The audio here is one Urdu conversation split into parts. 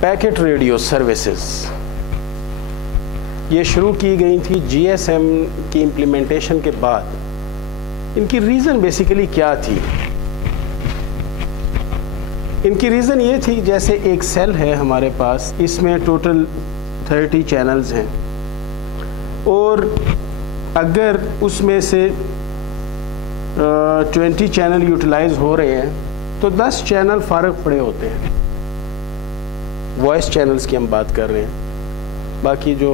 پیکٹ ریڈیو سروسز یہ شروع کی گئی تھی جی ایس ایم کی امپلیمنٹیشن کے بعد. ان کی ریزن بیسیکلی کیا تھی؟ ان کی ریزن یہ تھی جیسے ایک سیل ہے ہمارے پاس، اس میں ٹوٹل 30 چینلز ہیں، اور اگر اس میں سے 20 چینل یوٹیلائز ہو رہے ہیں تو 10 چینل فارغ پڑے ہوتے ہیں. وائس چینلز کی ہم بات کر رہے ہیں، باقی جو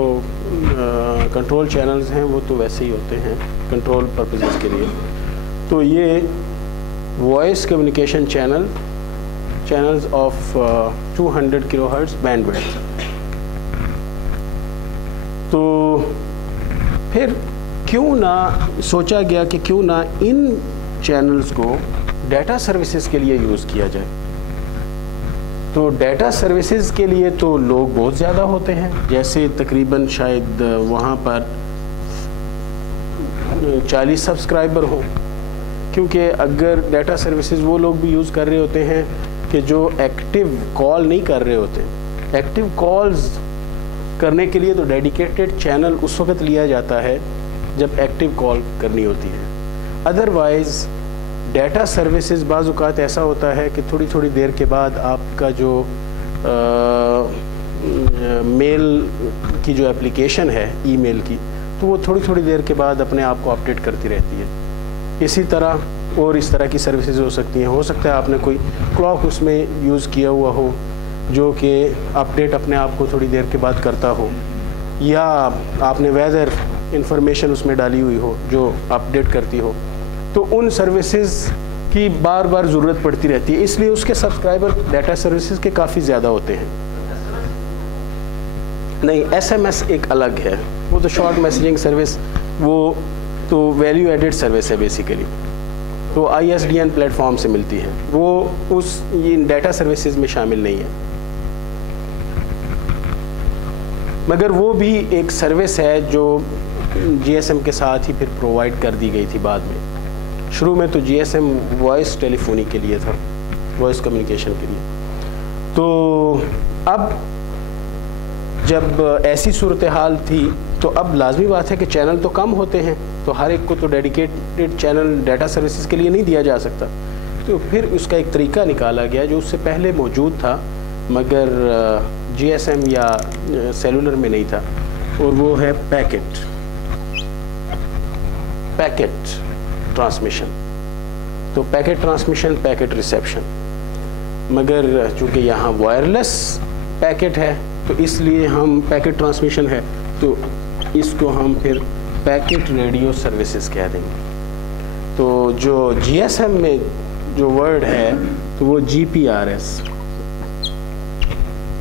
کنٹرول چینلز ہیں وہ تو ویسے ہی ہوتے ہیں کنٹرول پرپزز کے لیے. تو یہ voice communication channels of 200 kilohertz bandwidth. تو پھر کیوں نہ سوچا گیا کہ کیوں نہ ان چینلز کو ڈیٹا سروسز کے لیے یوز کیا جائے. تو ڈیٹا سروسز کے لیے تو لوگ بہت زیادہ ہوتے ہیں، جیسے تقریباً شاید وہاں پر 40 سبسکرائبر ہوں، کیونکہ اگر ڈیٹا سروسز وہ لوگ بھی یوز کر رہے ہوتے ہیں کہ جو ایکٹیو کال نہیں کر رہے ہوتے. ایکٹیو کالز کرنے کے لیے تو ڈیڈیکیٹڈ چینل اس وقت لیا جاتا ہے جب ایکٹیو کال کرنی ہوتی ہے. ادروائز ڈیٹا سروسز بعض اوقات ایسا ہوتا ہے کہ تھوڑی تھوڑی دیر کے بعد آپ کا جو میل کی جو اپلیکیشن ہے ای میل کی، تو وہ تھوڑی تھوڑی دیر کے بعد اپنے آپ کو اپڈیٹ کرتی رہتی ہے. اسی طرح اور اس طرح کی سروسز ہو سکتی ہیں. ہو سکتا ہے آپ نے کوئی کلاک اس میں یوز کیا ہوا ہو جو کہ اپڈیٹ اپنے آپ کو تھوڑی دیر کے بعد کرتا ہو، یا آپ نے ویدر انفارمیشن اس میں ڈالی ہوئی ہو جو اپڈیٹ کرتی ہو. تو ان سروسز کی بار بار ضرورت پڑتی رہتی ہے، اس لیے اس کے سبسکرائبر ڈیٹا سروسز کے کافی زیادہ ہوتے ہیں. نہیں، ایس ایم ایس ایک الگ ہے، وہ تو شارٹ میسیجنگ سروس، وہ تو ویلیو ایڈڈ سروس ہے بیسیکلی. تو I S D N platform سے ملتی ہے، وہ اس یہ ڈیٹا سروسز میں شامل نہیں ہے. مگر وہ بھی ایک سروس ہے جو جی ایس ایم کے ساتھ ہی پھر پرووائڈ کر دی گئی تھی بعد میں. شروع میں تو جی ایس ایم وائس ٹیلی فونی کے لیے تھا، وائس کمیونیکیشن کے لیے. تو اب جب ایسی صورتحال تھی تو اب لازمی بات ہے کہ چینل تو کم ہوتے ہیں، تو ہر ایک کو تو ڈیڈیکیٹڈ چینل ڈیٹا سروسز کے لیے نہیں دیا جا سکتا. تو پھر اس کا ایک طریقہ نکالا گیا جو اس سے پہلے موجود تھا مگر جی ایس ایم یا سیلولر میں نہیں تھا، اور وہ ہے پیکٹ ٹرانسمیشن. تو پیکٹ ٹرانسمیشن، پیکٹ ریسیپشن. مگر چونکہ یہاں وائرلیس پیکٹ ہے تو اس لیے ہم پیکٹ ٹرانسمیشن ہے تو اس کو ہم پھر پیکٹ ریڈیو سروسز کہہ دیں گے. تو جو جی ایس ایم میں جو ورڈ ہے تو وہ جی پی آر ایس،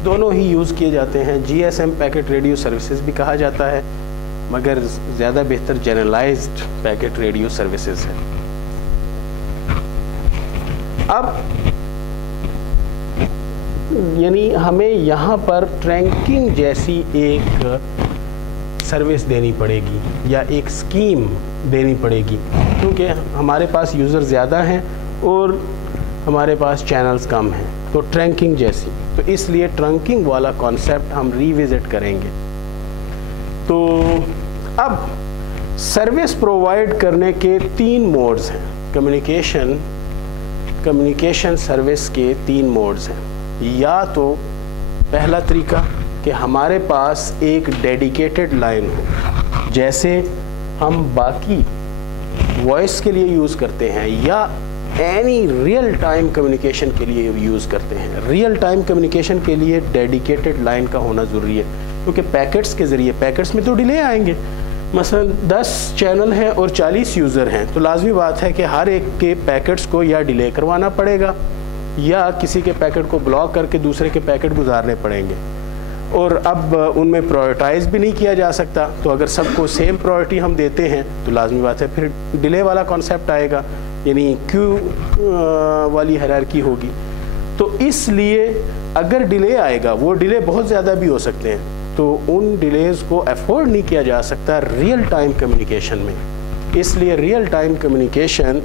دونوں ہی یوز کیے جاتے ہیں. G S M packet radio services بھی کہا جاتا ہے، مگر زیادہ بہتر جنرلائزڈ پیکٹ ریڈیو سروسز ہے. اب یعنی ہمیں یہاں پر ٹرینکنگ جیسی ایک سروس دینی پڑے گی یا ایک اسکیم دینی پڑے گی، کیونکہ ہمارے پاس یوزر زیادہ ہیں اور ہمارے پاس چینلز کم ہیں. تو ٹرینکنگ جیسی، تو اس لیے ٹرنکنگ والا کانسیپٹ ہم ریوزٹ کریں گے. تو اب سروس پرووائڈ کرنے کے 3 موڈز ہیں. کمیونیکیشن سروس کے 3 موڈز ہیں. یا تو پہلا طریقہ کہ ہمارے پاس ایک ڈیڈیکیٹڈ لائن ہو، جیسے ہم باقی وائس کے لیے یوز کرتے ہیں یا اینی ریئل ٹائم کمیونیکیشن کے لیے یوز کرتے ہیں. ریئل ٹائم کمیونیکیشن کے لیے ڈیڈیکیٹڈ لائن کا ہونا ضروری ہے، کیونکہ پیکٹس کے ذریعے، پیکٹس میں تو ڈیلے آئیں گے. مثلا 10 چینل ہیں اور 40 یوزر ہیں تو لازمی بات ہے کہ ہر ایک کے پیکٹس کو یا ڈیلے کروانا پڑے گا یا کسی کے پیکٹ کو بلاک کر کے دوسرے کے پیکٹ گزارنے پڑیں گے. اور اب ان میں پرائورٹائز بھی نہیں کیا جا سکتا، تو اگر سب کو سیم پرائورٹی ہم دیتے ہیں تو لازمی بات ہے پھر ڈیلے والا کانسیپٹ آئے گا، یعنی کیو والی ہیرارکی ہوگی. تو اس لیے اگر ڈیلے آئے گا، وہ ڈیلے بہت زیادہ بھی ہو سکتے ہیں، تو ان ڈیلیز کو افورڈ نہیں کیا جا سکتا ریئل ٹائم کمیونیکیشن میں. اس لیے ریئل ٹائم کمیونیکیشن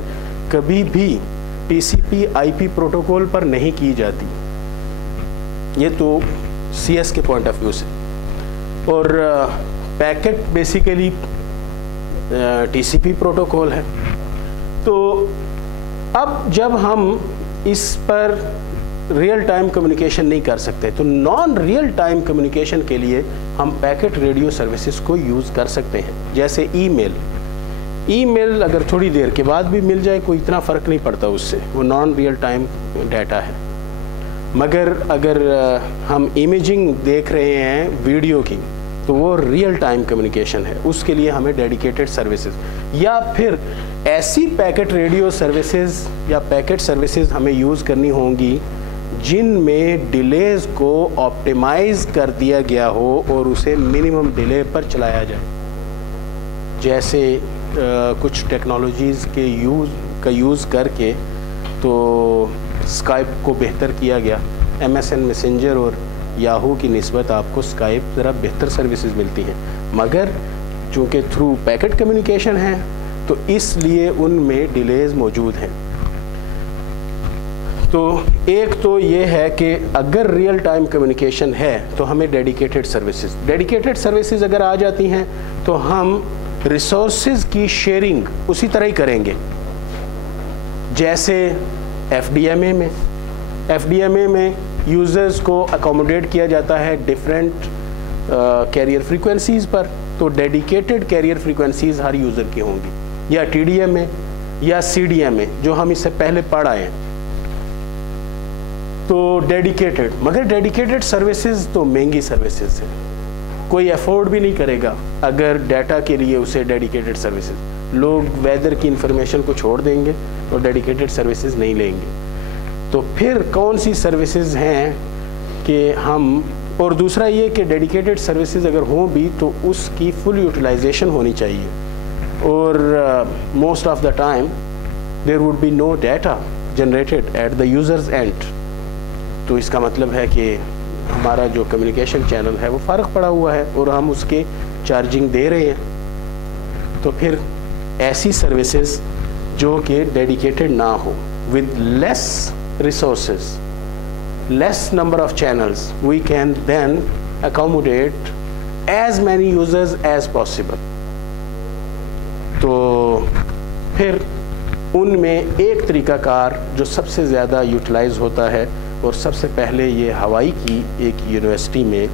کبھی بھی ٹی سی پی آئی پی پروٹوکول پر نہیں کی جاتی. یہ تو سی ایس کے پوائنٹ آف ویو سے. اور packet basically T C P protocol ہے. تو اب جب ہم اس پر ریئل ٹائم کمیونیکیشن نہیں کر سکتے تو نان ریئل ٹائم کمیونیکیشن کے لیے ہم پیکٹ ریڈیو سروسز کو یوز کر سکتے ہیں. جیسے ای میل اگر تھوڑی دیر کے بعد بھی مل جائے کوئی اتنا فرق نہیں پڑتا اس سے, وہ نان ریئل ٹائم ڈیٹا ہے. مگر اگر ہم امیجنگ دیکھ رہے ہیں ویڈیو کی تو وہ ریئل ٹائم کمیونیکیشن ہے, اس کے لیے ہمیں ڈیڈیکیٹڈ سروسز یا پھر ایسی پیکٹ ریڈیو سروسز یا پیکٹ سروسز ہمیں یوز کرنی ہوں گی جن میں ڈیلیز کو آپٹیمائز کر دیا گیا ہو اور اسے منیمم ڈیلے پر چلایا جائے. جیسے کچھ ٹیکنالوجیز کے یوز کر کے تو اسکائپ کو بہتر کیا گیا. ایم ایس این میسنجر اور یاہو کی نسبت آپ کو اسکائپ ذرا بہتر سروسز ملتی ہیں, مگر چونکہ تھرو پیکٹ کمیونیکیشن ہے تو اس لیے ان میں ڈیلیز موجود ہیں. تو ایک تو یہ ہے کہ اگر ریئل ٹائم کمیونیکیشن ہے تو ہمیں ڈیڈیکیٹڈ سروسز اگر آ جاتی ہیں تو ہم ریسورسز کی شیئرنگ اسی طرح ہی کریں گے جیسے ایف ڈی ایم اے میں یوزرز کو اکوموڈیٹ کیا جاتا ہے ڈفرینٹ کیریئر فریکوینسیز پر, تو ڈیڈیکیٹڈ کیریئر فریکوینسیز ہر یوزر کی ہوں گی, یا ٹی ڈی ایم اے یا سی ڈی ایم اے جو ہم اس سے پہلے پڑھ آئے ہیں. تو ڈیڈیکیٹڈ, مگر ڈیڈیکیٹڈ سروسز تو مہنگی سروسز ہیں, کوئی افورڈ بھی نہیں کرے گا اگر ڈیٹا کے لیے اسے ڈیڈیکیٹڈ سروسز. لوگ ویدر کی انفارمیشن کو چھوڑ دیں گے اور ڈیڈیکیٹڈ سروسز نہیں لیں گے. تو پھر کون سی سروسز ہیں کہ ہم, اور دوسرا یہ کہ ڈیڈیکیٹڈ سروسز اگر ہوں بھی تو اس کی فل یوٹیلائزیشن ہونی چاہیے, اور most of the time there would be no data generated at the users end. تو اس کا مطلب ہے کہ ہمارا جو کمیونیکیشن چینل ہے وہ فارغ پڑا ہوا ہے اور ہم اس کے چارجنگ دے رہے ہیں. تو پھر ایسی سروسز جو کہ ڈیڈیکیٹڈ نہ ہو, with less resources, less number of channels, we can then accommodate as many users as possible. تو پھر ان میں ایک طریقہ کار جو سب سے زیادہ یوٹیلائز ہوتا ہے, اور سب سے پہلے یہ ہوائی کی ایک یونیورسٹی میں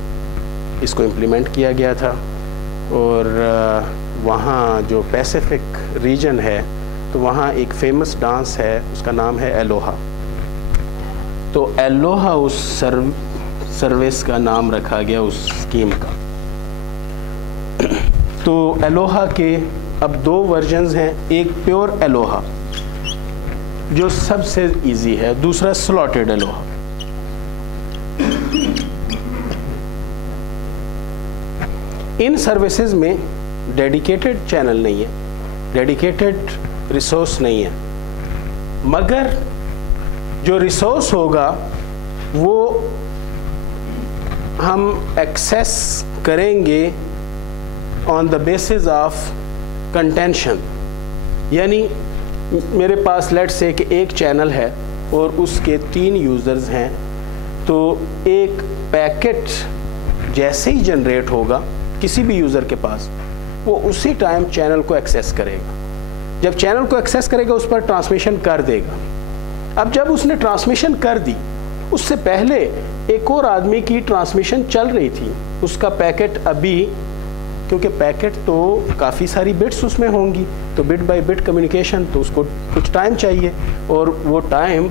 اس کو امپلیمنٹ کیا گیا تھا, اور وہاں جو پیسیفک ریجن ہے تو وہاں ایک فیمس ڈانس ہے, اس کا نام ہے ایلوہا. تو ایلوہا اس سروس کا نام رکھا گیا اس اسکیم کا. تو ایلوہا کے اب 2 ورژنز ہیں, ایک پیور ایلوہا جو سب سے ایزی ہے, دوسرا سلاٹڈ ایلوہا. ان سروسز میں ڈیڈیکیٹڈ چینل نہیں ہے, ڈیڈیکیٹڈ ریسورس نہیں ہے, مگر جو ریسورس ہوگا وہ ہم ایکسیس کریں گے آن دا بیسز آف کنٹینشن. یعنی میرے پاس لیٹ سے کہ ایک چینل ہے اور اس کے 3 یوزرز ہیں, تو ایک پیکٹ جیسے ہی جنریٹ ہوگا کسی بھی یوزر کے پاس, وہ اسی ٹائم چینل کو ایکسیس کرے گا. جب چینل کو ایکسیس کرے گا اس پر ٹرانسمیشن کر دے گا. اب جب اس نے ٹرانسمیشن کر دی, اس سے پہلے ایک اور آدمی کی ٹرانسمیشن چل رہی تھی, اس کا پیکٹ ابھی, کیونکہ پیکٹ تو کافی ساری بٹس اس میں ہوں گی, تو بٹ بائی بٹ کمیونیکیشن, تو اس کو کچھ ٹائم چاہیے, اور وہ ٹائم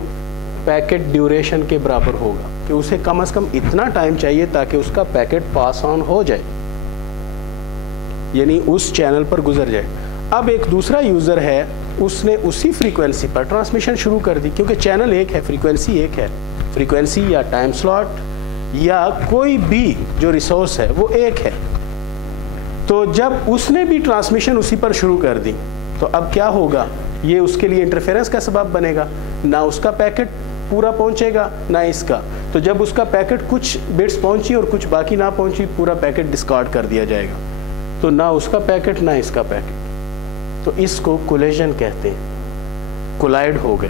پیکٹ ڈیوریشن کے برابر ہوگا کہ اسے کم از کم اتنا ٹائم چاہیے تاکہ اس کا پیکٹ پاس آن ہو جائے, یعنی اس چینل پر گزر جائے. اب ایک دوسرا یوزر ہے, اس نے اسی فریکوینسی پر ٹرانسمیشن شروع کر دی, کیونکہ چینل ایک ہے, فریکوینسی ایک ہے, فریکوینسی یا ٹائم سلاٹ یا کوئی بھی جو ریسورس ہے وہ ایک ہے. تو جب اس نے بھی ٹرانسمیشن اسی پر شروع کر دی تو اب کیا ہوگا, یہ اس کے لیے انٹرفیرنس کا سبب بنے گا, نہ اس کا پیکٹ پورا پہنچے گا نہ اس کا. تو جب اس کا پیکٹ کچھ بٹس پہنچی اور کچھ باقی نہ پہنچی, پورا پیکٹ ڈسکارڈ کر دیا جائے گا, تو نہ اس کا پیکٹ نہ اس کا پیکٹ. تو اس کو کولیجن کہتے ہیں, کولائڈ ہو گئے.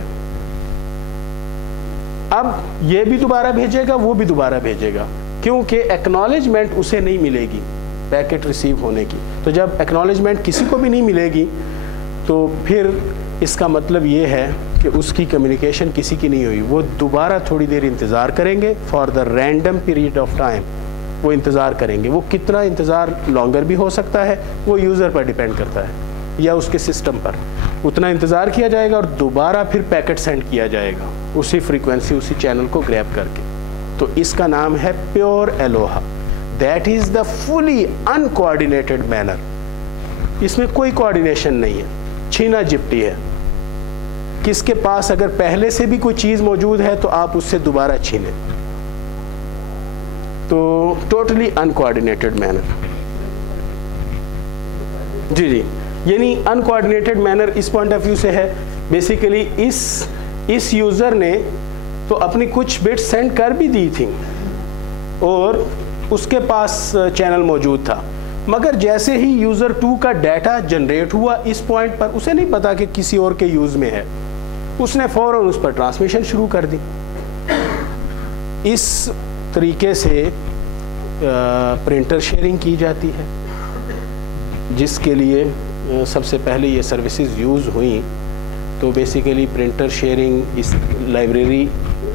اب یہ بھی دوبارہ بھیجے گا، وہ بھی دوبارہ بھیجے گا، کیونکہ ایکنالجمنٹ اسے نہیں ملے گی پیکٹ ریسیو ہونے کی. تو جب ایکنالجمنٹ کسی کو بھی نہیں ملے گی تو پھر اس کا مطلب یہ ہے کہ اس کی کمیونیکیشن کسی کی نہیں ہوئی. وہ دوبارہ تھوڑی دیر انتظار کریں گے for the random period of time. وہ انتظار کریں گے. وہ کتنا انتظار لانگر بھی ہو سکتا ہے، وہ یوزر پر ڈیپینڈ کرتا ہے یا اس کے سسٹم پر. اتنا انتظار کیا جائے گا اور دوبارہ پھر پیکٹ سینڈ کیا جائے گا اسی فریکوینسی، اسی چینل کو گریب کر کے. تو اس کا نام ہے pure Aloha. That is the fully uncoordinated manner. اس میں کوئی کوآرڈینیشن نہیں ہے، چھینا جپٹی ہے. کس کے پاس اگر پہلے سے بھی کوئی چیز موجود ہے تو آپ اس سے دوبارہ چھینیں. تو ٹوٹلی ان کوآرڈینیٹڈ مینر. جی یعنی ان کوآرڈینیٹڈ مینر اس پوائنٹ آف ویو سے ہے بیسیکلی اس یوزر نے تو اپنی کچھ بٹس سینڈ کر بھی دی تھی اور اس کے پاس چینل موجود تھا، مگر جیسے ہی یوزر 2 کا ڈیٹا جنریٹ ہوا اس پوائنٹ پر، اسے نہیں پتا کہ کسی اور کے یوز میں ہے، اس نے فوراً اس پر ٹرانسمیشن شروع کر دی. اس طریقے سے پرنٹر شیئرنگ کی جاتی ہے، جس کے لیے سب سے پہلے یہ سروسز یوز ہوئیں. تو بیسیکلی پرنٹر شیئرنگ، اس library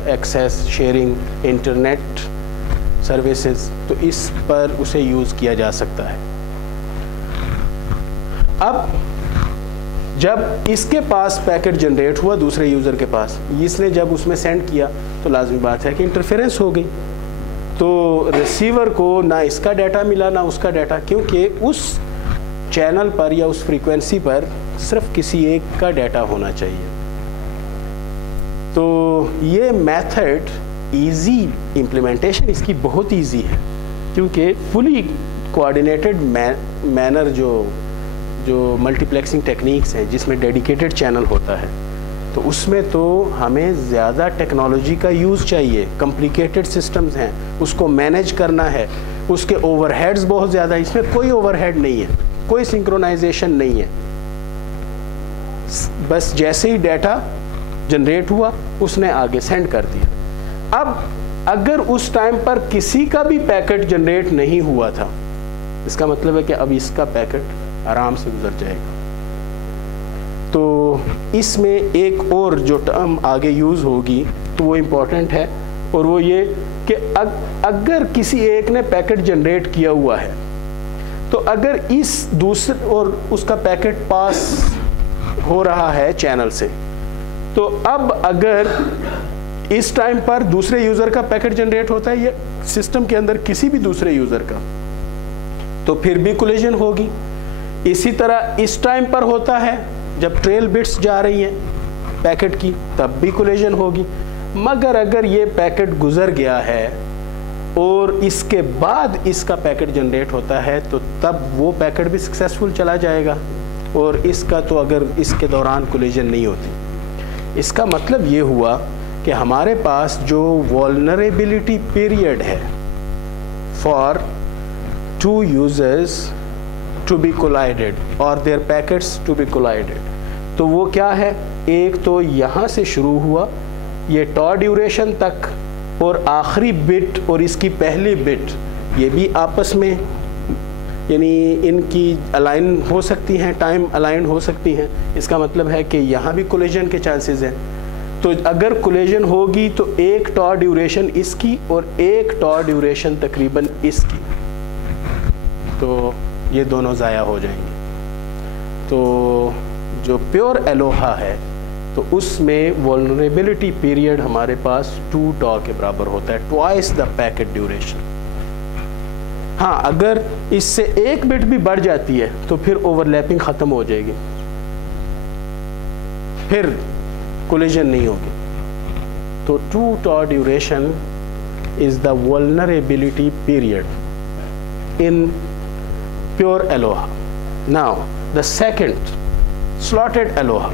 access sharing, internet services, تو اس پر اسے یوز کیا جا سکتا ہے. اب جب اس کے پاس پیکٹ جنریٹ ہوا دوسرے یوزر کے پاس، اس نے جب اس میں سینڈ کیا تو لازمی بات ہے کہ انٹرفیرنس ہو گئی. تو ریسیور کو نہ اس کا ڈیٹا ملا نہ اس کا ڈیٹا، کیونکہ اس چینل پر یا اس فریکوینسی پر صرف کسی ایک کا ڈیٹا ہونا چاہیے. تو یہ میتھڈ ایزی امپلیمنٹیشن اس کی بہت ایزی ہے، کیونکہ فلی کوآرڈینیٹڈ مینر جو ملٹی پلیکسنگ ٹیکنیکس ہیں جس میں ڈیڈیکیٹڈ چینل ہوتا ہے، تو اس میں تو ہمیں زیادہ ٹیکنالوجی کا یوز چاہیے. کمپلیکیٹڈ سسٹمز ہیں، اس کو مینیج کرنا ہے، اس کے اوور ہیڈز بہت زیادہ. اس میں کوئی اوور ہیڈ نہیں ہے، کوئی سنکرونائزیشن نہیں ہے. بس جیسے ہی ڈیٹا جنریٹ ہوا اس نے آگے سینڈ کر دیا. اب اگر اس ٹائم پر کسی کا بھی پیکٹ جنریٹ نہیں ہوا تھا، اس کا مطلب ہے کہ اب اس کا پیکٹ آرام سے گزر جائے گا. تو اس میں ایک اور جو ٹرم آگے یوز ہوگی تو وہ امپورٹنٹ ہے، اور وہ یہ کہ اگر کسی ایک نے پیکٹ جنریٹ کیا ہوا ہے تو اگر اس دوسرے اور اس کا پیکٹ پاس ہو رہا ہے چینل سے، تو اب اگر اس ٹائم پر دوسرے یوزر کا پیکٹ جنریٹ ہوتا ہے یا سسٹم کے اندر کسی بھی دوسرے یوزر کا، تو پھر بھی کولیجن ہوگی. اسی طرح اس ٹائم پر ہوتا ہے جب ٹریل بٹس جا رہی ہیں پیکٹ کی، تب بھی کولیجن ہوگی. مگر اگر یہ پیکٹ گزر گیا ہے اور اس کے بعد اس کا پیکٹ جنریٹ ہوتا ہے تو تب وہ پیکٹ بھی سکسیسفل چلا جائے گا، اور اس کا تو اگر اس کے دوران کولیجن نہیں ہوتی. اس کا مطلب یہ ہوا کہ ہمارے پاس جو vulnerability پیریڈ ہے for two users to be collided or their packets to be collided، تو وہ کیا ہے؟ ایک تو یہاں سے شروع ہوا یہ ٹا ڈیوریشن تک، اور آخری بٹ اور اس کی پہلی بٹ یہ بھی آپس میں یعنی ان کی الائن ہو سکتی ہیں، ٹائم الائن ہو سکتی ہیں. اس کا مطلب ہے کہ یہاں بھی کولیجن کے چانسز ہیں. تو اگر کولیجن ہوگی تو ایک ٹا ڈیوریشن اس کی اور ایک ٹا ڈیوریشن تقریباً اس کی، تو یہ دونوں ضائع ہو جائیں گے. تو جو پیور الوہا ہے تو اس میں vulnerability پیریڈ ہمارے پاس 2 ٹا کے برابر ہوتا ہے، twice the packet duration. ہاں اگر اس سے ایک بٹ بھی بڑھ جاتی ہے تو پھر اوور لیپنگ ختم ہو جائے گی، پھر کولیجن نہیں ہوگی. تو 2 ٹا duration is the vulnerability period in pure Aloha. Now the second, slotted Aloha.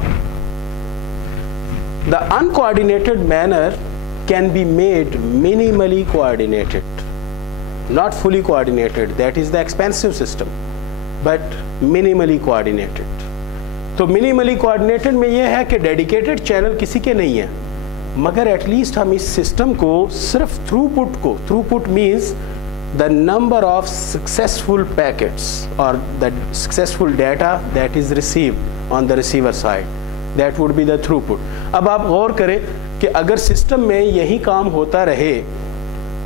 The uncoordinated manner can be made minimally coordinated, not fully coordinated. That is the expensive system, but minimally coordinated. تو minimally coordinated میں یہ ہے کہ dedicated channel کسی کے نہیں ہے، مگر ایٹ لیسٹ ہم اس سسٹم کو صرف through put means the number of successful packets or the successful data that is received on the receiver side, that would be the throughput. اب آپ غور کریں کہ اگر سسٹم میں یہی کام ہوتا رہے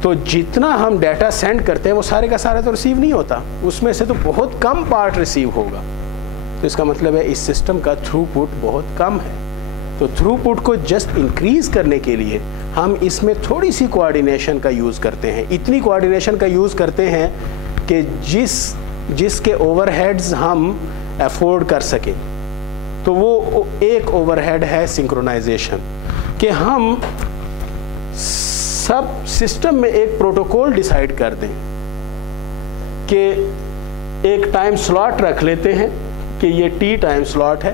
تو جتنا ہم ڈیٹا سینڈ کرتے ہیں وہ سارے کا سارا تو ریسیو نہیں ہوتا, اس میں سے تو بہت کم پارٹ ریسیو ہوگا. تو اس کا مطلب ہے اس سسٹم کا تھرو پٹ بہت کم ہے. تو تھرو پٹ کو جسٹ انکریز کرنے کے لیے ہم اس میں تھوڑی سی کوآرڈینیشن کا یوز کرتے ہیں. اتنی کوآرڈینیشن کا یوز کرتے ہیں کہ جس کے اوور ہیڈز ہم افورڈ کر سکیں. تو وہ ایک اوور ہیڈ ہے سنکرونائزیشن, کہ ہم سب سسٹم میں ایک پروٹوکول ڈیسائیڈ کر دیں کہ ایک ٹائم سلاٹ رکھ لیتے ہیں کہ یہ ٹی ٹائم سلاٹ ہے.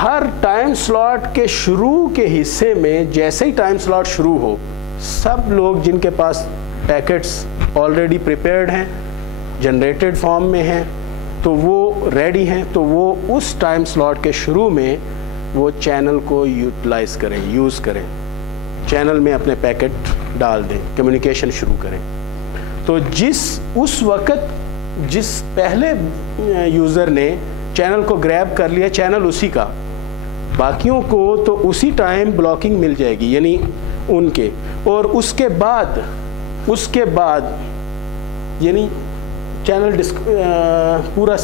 ہر ٹائم سلاٹ کے شروع کے حصے میں جیسے ہی ٹائم سلاٹ شروع ہو, سب لوگ جن کے پاس پیکٹس آلریڈی پریپیئرڈ ہیں, جنریٹڈ فارم میں ہیں, تو وہ ریڈی ہیں, تو وہ اس ٹائم سلاٹ کے شروع میں وہ چینل کو یوٹیلائز کریں, یوز کریں, چینل میں اپنے پیکٹ ڈال دیں, کمیونیکیشن شروع کریں. تو اس وقت جس پہلے یوزر نے چینل کو گریب کر لیا, چینل اسی کا, باقیوں کو تو اسی ٹائم بلاکنگ مل جائے گی, یعنی ان کے, اور اس کے بعد یعنی چینل پورا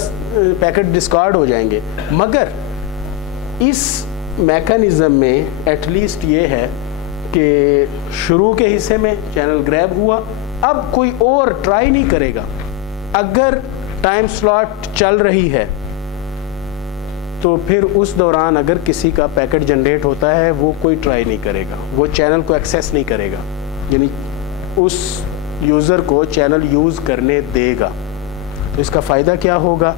پیکٹ ڈسکارڈ ہو جائیں گے. مگر اس میکانزم میں ایٹ لیسٹ یہ ہے کہ شروع کے حصے میں چینل گریب ہوا, اب کوئی اور ٹرائی نہیں کرے گا. اگر ٹائم سلاٹ چل رہی ہے تو پھر اس دوران اگر کسی کا پیکٹ جنریٹ ہوتا ہے وہ کوئی ٹرائی نہیں کرے گا, وہ چینل کو ایکسیس نہیں کرے گا, یعنی اس یوزر کو چینل یوز کرنے دے گا. تو اس کا فائدہ کیا ہوگا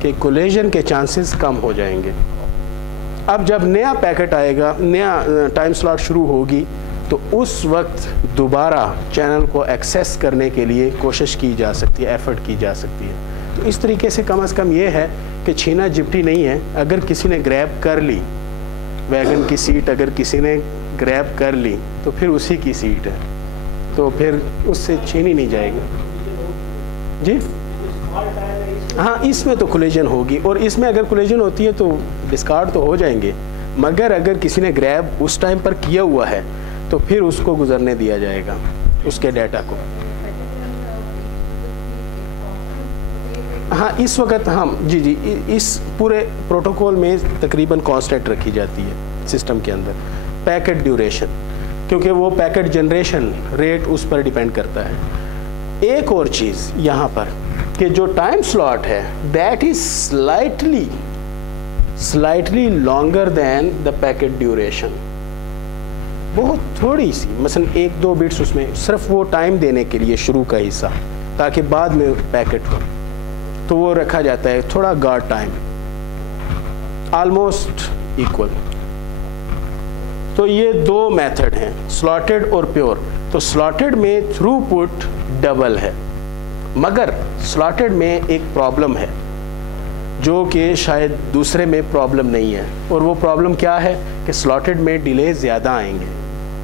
کہ کولیجن کے چانسز کم ہو جائیں گے. اب جب نیا پیکٹ آئے گا, نیا ٹائم سلاٹ شروع ہوگی, تو اس وقت دوبارہ چینل کو ایکسیس کرنے کے لیے کوشش کی جا سکتی ہے, ایفرٹ کی جا سکتی ہے. تو اس طریقے سے کم از کم یہ ہے کہ چھینا جھپٹی نہیں ہے. اگر کسی نے گریب کر لی ویگن کی سیٹ, اگر کسی نے گریب کر لی تو پھر اسی کی سیٹ ہے, تو پھر اس سے چھینی نہیں جائے گی. جی ہاں, اس میں تو کولیجن ہوگی, اور اس میں اگر کولیجن ہوتی ہے تو ڈسکارڈ تو ہو جائیں گے. مگر اگر کسی نے گریب اس ٹائم پر کیا ہوا ہے تو پھر اس کو گزرنے دیا جائے گا, اس کے ڈیٹا کو. ہاں اس وقت ہم جی اس پورے پروٹوکول میں تقریباً کانسٹنٹ رکھی جاتی ہے سسٹم کے اندر, پیکٹ ڈیوریشن, کیونکہ وہ پیکٹ جنریشن ریٹ اس پر ڈیپینڈ کرتا ہے. ایک اور چیز یہاں پر کہ جو ٹائم سلاٹ ہے that is slightly longer than the packet duration, بہت تھوڑی سی, مثلا 1-2 بٹس اس میں صرف وہ ٹائم دینے کے لیے شروع کا حصہ, تاکہ بعد میں پیکٹ ہو, تو وہ رکھا جاتا ہے تھوڑا گارڈ ٹائم, آلموسٹ ایکول. تو یہ 2 میتھڈ ہیں, سلاٹڈ اور پیور. تو سلاٹڈ میں تھرو پٹ ڈبل ہے, مگر سلاٹڈ میں ایک پرابلم ہے جو کہ شاید دوسرے میں پرابلم نہیں ہے, اور وہ پرابلم کیا ہے کہ سلاٹڈ میں ڈیلے زیادہ آئیں گے.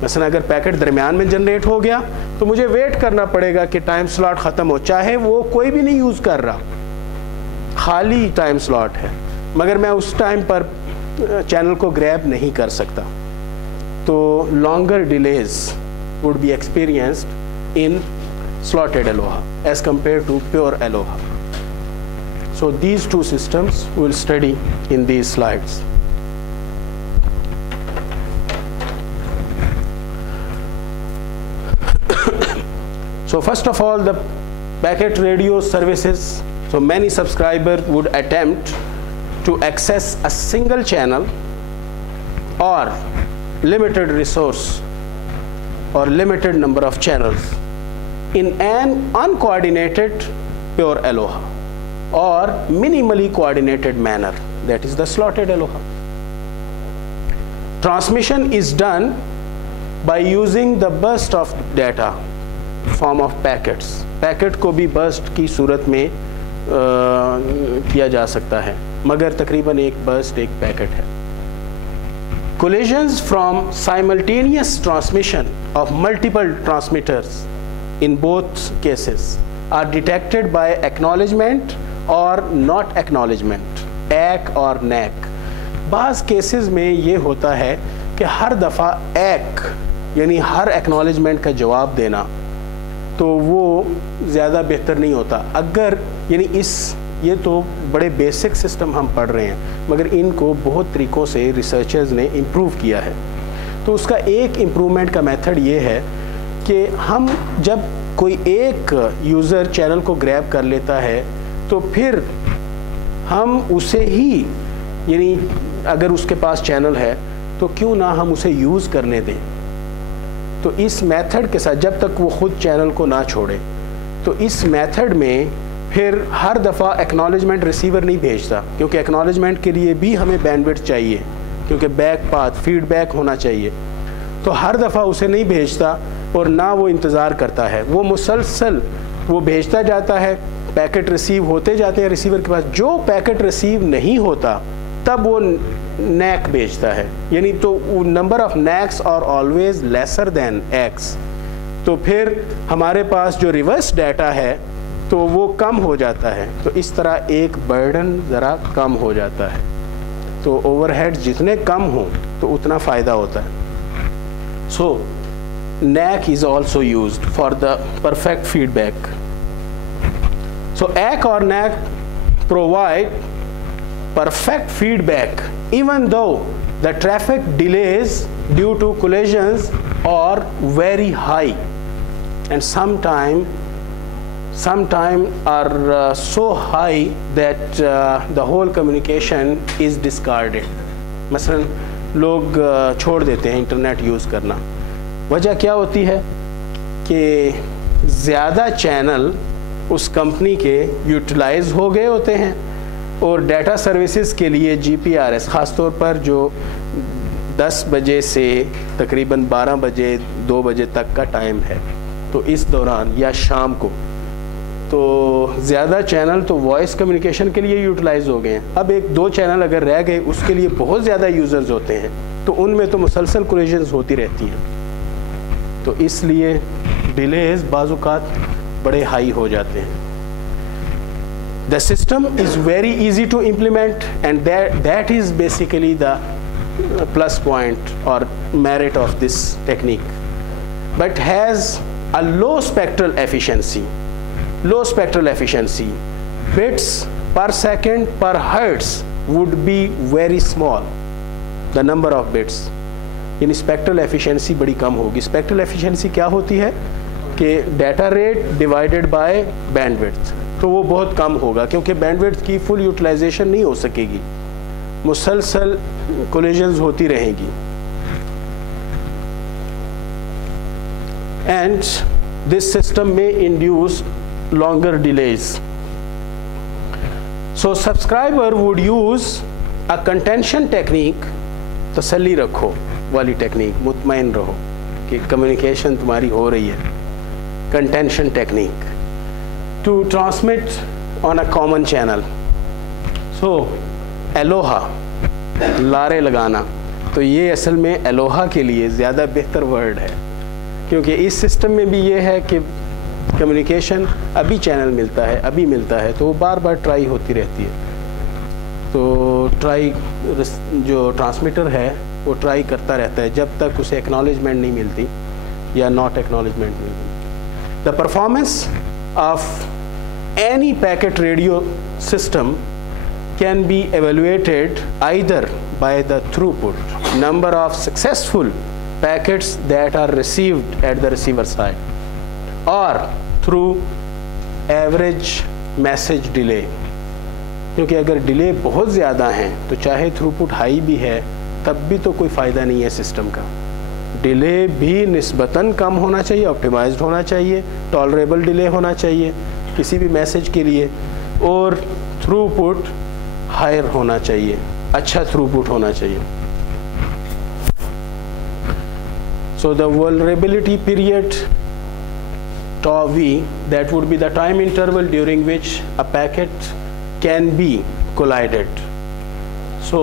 مثلا اگر پیکٹ درمیان میں جنریٹ ہو گیا تو مجھے ویٹ کرنا پڑے گا کہ ٹائم سلاٹ ختم ہو, چاہے وہ کوئی بھی نہیں یوز کر رہا, خالی ٹائم سلاٹ ہے, مگر میں اس ٹائم پر چینل کو گریب نہیں کر سکتا. تو longer delays would be experienced in slotted Aloha as compared to pure Aloha. So these two systems we'll study in these slides. So first of all, the packet radio services. So many subscribers would attempt to access a single channel or limited resource or limited number of channels in an uncoordinated pure Aloha or minimally coordinated manner, that is the slotted Aloha. Transmission is done by using the burst of data form of packets. Packet کو بھی burst کی صورت میں کیا جا سکتا ہے, مگر تقریباً ایک burst ایک packet ہے. Collisions from simultaneous transmission of multiple transmitters in both cases are detected by acknowledgement or not acknowledgement, ACK اور NAC. بعض کیسز میں یہ ہوتا ہے کہ ہر دفعہ ACK یعنی ہر acknowledgement کا جواب دینا تو وہ زیادہ بہتر نہیں ہوتا. اگر یعنی یہ تو بڑے بیسک سسٹم ہم پڑھ رہے ہیں مگر ان کو بہت طریقوں سے ریسرچرز نے امپروو کیا ہے. تو اس کا ایک امپروومنٹ کا میتھڈ یہ ہے کہ ہم جب کوئی ایک یوزر چینل کو گریب کر لیتا ہے تو پھر ہم اسے ہی یعنی اگر اس کے پاس چینل ہے تو کیوں نہ ہم اسے یوز کرنے دیں. تو اس میتھڈ کے ساتھ جب تک وہ خود چینل کو نہ چھوڑے تو اس میتھڈ میں پھر ہر دفعہ ایکنالجمنٹ ریسیور نہیں بھیجتا کیونکہ ایکنالجمنٹ کے لیے بھی ہمیں بینڈ وڈتھ چاہیے کیونکہ بیک پاتھ فیڈ بیک ہونا چاہیے. تو ہر دفعہ اسے نہیں بھیجتا اور نہ وہ انتظار کرتا ہے, وہ مسلسل وہ بھیجتا جاتا ہے, پیکٹ ریسیو ہوتے جاتے ہیں ریسیور کے پاس. جو پیکٹ ریسیو نہیں ہوتا تب وہ نیک بھیجتا ہے, یعنی تو نمبر آف نیکس اور آلویز لیسر دین ایکس. تو پھر ہمارے پاس جو ریورس ڈیٹا ہے تو وہ کم ہو جاتا ہے. تو اس طرح ایک برڈن ذرا کم ہو جاتا ہے. تو اوور ہیڈ جتنے کم ہوں تو اتنا فائدہ ہوتا ہے. سو NAC is also used for the perfect feedback. So ACK or NAC provide perfect feedback even though the traffic delays due to collisions are very high and sometime are so high that the whole communication is discarded. مثلا لوگ چھوڑ دیتے ہیں انٹرنیٹ یوز کرنا. وجہ کیا ہوتی ہے کہ زیادہ چینل اس کمپنی کے یوٹیلائز ہو گئے ہوتے ہیں اور ڈیٹا سروسز کے لیے GPRS خاص طور پر جو 10 بجے سے تقریباً 12 بجے 2 بجے تک کا ٹائم ہے تو اس دوران یا شام کو تو زیادہ چینل تو وائس کمیونیکیشن کے لیے یوٹیلائز ہو گئے ہیں. اب 1-2 چینل اگر رہ گئے اس کے لیے بہت زیادہ یوزرز ہوتے ہیں تو ان میں تو مسلسل کولیجنز ہوتی رہتی ہیں. تو اس لیے ڈیلیز بعض اوقات بڑے ہائی ہو جاتے ہیں. The system is very easy to implement and that is basically the plus point or merit of this technique, but has a low spectral efficiency. Low spectral efficiency, bits per second per hertz would be very small, the number of bits. یعنی اسپیکٹرل ایفیشنسی بڑی کم ہوگی. اسپیکٹرل ایفیشنسی کیا ہوتی ہے کہ data rate divided by bandwidth, تو وہ بہت کم ہوگا کیونکہ بینڈ وڈتھ کی فل یوٹیلائزیشن نہیں ہو سکے گی, مسلسل کولیجنز ہوتی رہیں گی. اینڈ دس سسٹم میں induce longer delays. So subscriber would use a contention technique, تسلی رکھو والی ٹیکنیک, مطمئن رہو کہ کمیونیکیشن تمہاری ہو رہی ہے. contention technique to transmit on a common channel. So aloha, لارے لگانا, تو یہ اصل میں الوہا کے لیے زیادہ بہتر ورڈ ہے کیونکہ اس سسٹم میں بھی یہ ہے کہ کمیونیکیشن ابھی چینل ملتا ہے, ابھی ملتا ہے, تو وہ بار بار ٹرائی ہوتی رہتی ہے. تو ٹرائی جو ٹرانسمیٹر ہے وہ ٹرائی کرتا رہتا ہے جب تک اسے ایکنالجمنٹ نہیں ملتی یا ناٹ ایکنالجمنٹ ملتی. The performance of any packet radio system can be evaluated either by the throughput, number of successful packets that are received at the receiver side, or through average message delay. کیونکہ اگر ڈیلے بہت زیادہ ہیں تو چاہے تھروپٹ ہائی بھی ہے تب بھی تو کوئی فائدہ نہیں ہے سسٹم کا. ڈیلے بھی نسبتاً کم ہونا چاہیے, آپٹیمائزڈ ہونا چاہیے, ٹالریبل ڈیلے ہونا چاہیے کسی بھی میسج کے لیے, اور تھروپٹ ہائر ہونا چاہیے, اچھا تھروپٹ ہونا چاہیے. So the vulnerability period tau v, that would be the time interval during which a packet can be collided. So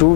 2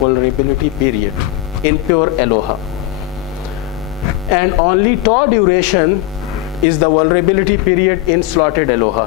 vulnerability period in pure Aloha, and only tau duration is the vulnerability period in slotted Aloha।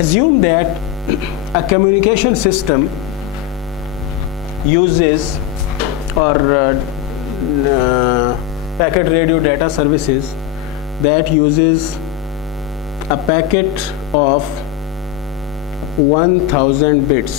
Assume that a communication system uses or packet radio data services that uses a packet of 1000 bits।